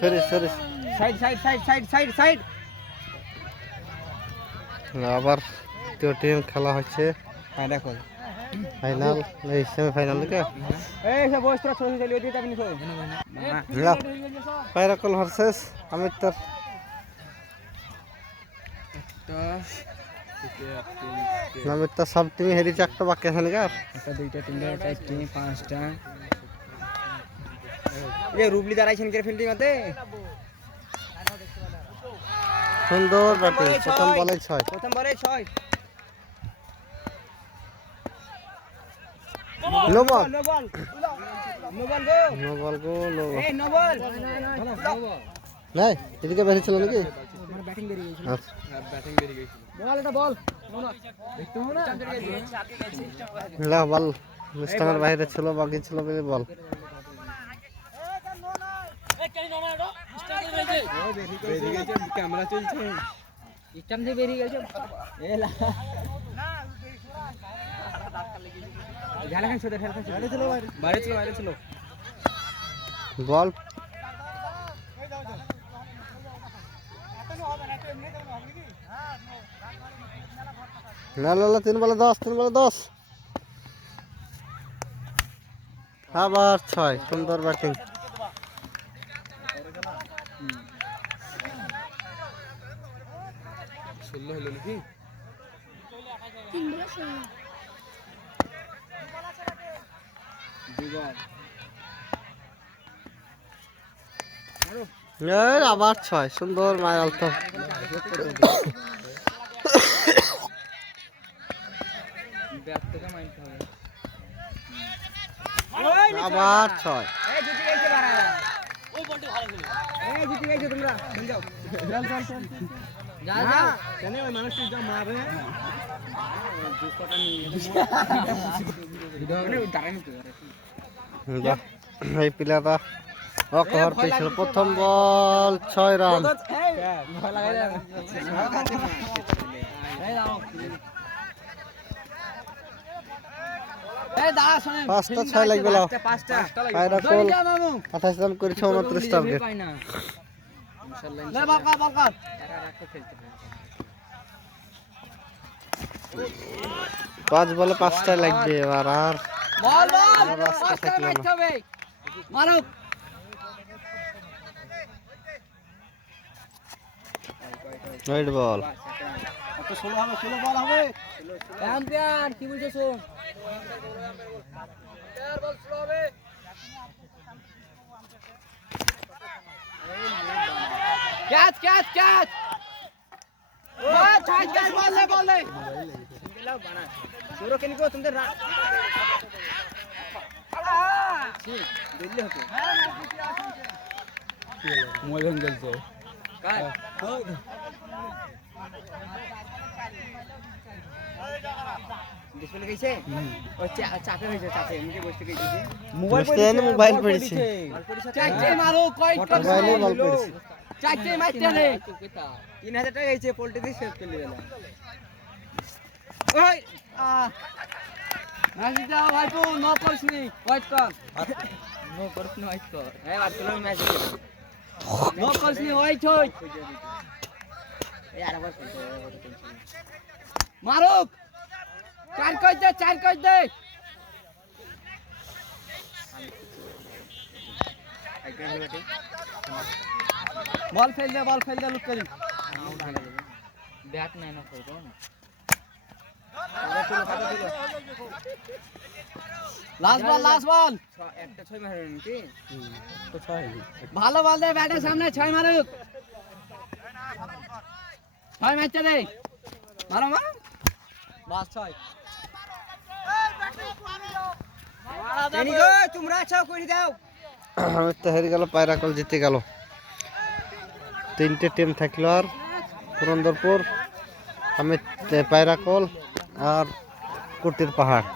Sorry sorry side side side side side side. আবার দ্বিতীয় team খেলা হচ্ছে পায়রাকল ফাইনাল এই সেমিফাইনাল কে এই সব বয়স তোরা ছোট ছোট ওই দিকে যাবি না পায়রাকল ভার্সেস আমিত্তর আমিত্তর সব টিমই হেরিছে একটা বাকি আছে নাকি আর একটা দুইটা তিনটা চারটে পাঁচটা এই রুবলি দাঁড়াইছেন কে ফিল্ডিং হতে সুন্দর ব্যাটিং প্রথম বলে 6 প্রথম বলে 6 no ball no ball no ball go no ball go no ball এই নো বল নাই এদিকে বেরিয়ে ছিল নাকি মানে ব্যাটিং বেরিয়ে গেছিল আচ্ছা ব্যাটিং বেরিয়ে গেছিল বল এটা বল দেখতে হবে না না বল মিস্টারের বাইরে ছিল বাকি ছিল বল ক্যামেরা চলছে স্ট্যান্ড দিয়ে বেরিয়ে গেছে এলা ঝালাখান শুধু খেলতে ছিল বাইরে ছিল বল না না 3 বলে 10 আবার 6 সুন্দর ব্যাটিং ষোলো হলো নাকি আবার 6 সুন্দর মায়াল তো আবার 6 এই প্লেয়ারটা অকভার পেয়েছিল প্রথম বল 6 রান 5টা 6 লাগবে লাও পায়রাকল 28 রান করেছে 29 টার্গেট পাঁচ বলে 5টা লাগবে এবার আর রাস্তা থাকলো না রাইট বল কি বলছো ক্যাচ ক্যাচ ক্যাচ বল শুরু কেন কো তোমাদের ঠিক দিল্লি হতো মোবাইল গেলছে কাট ডিসপ্লে কইছে ও চাপে হইছে চাপে এমনি বসতে কইছে মোবাইল পড়ছে চারটে মারো কয়টা মোবাইলে বল পড়ছে চারটে মারতে রে 3000 টাকা গেছে পোল্টে দিয়ে সেভ করে দিলাম ওই ম্যাচ দাও ভাইপো নো করছনি ওয়াইট কর নো করছনি ওয়াইট কর এই বার্সেলোনা ম্যাচ নো করছনি ওয়াইট হই এই আরেকবার মারুক চার কই দে বল ফেল দে লুক করি ব্যাট নাই না করবো না লাস্ট বল একটা 6 মারবে নাকি তো 6 ভালো বল দে ব্যাটের সামনে 6 মারুক 6 মারতে দে মারো বাস 6 এনি গো তোমরা আছো কই দাও আমি তো হেরে গেল পায়রাকল জিতে গেল 3টে টিম থাকলো আর পুরন্দরপুর আমি পায়রাকল আর কুটির পাহাড়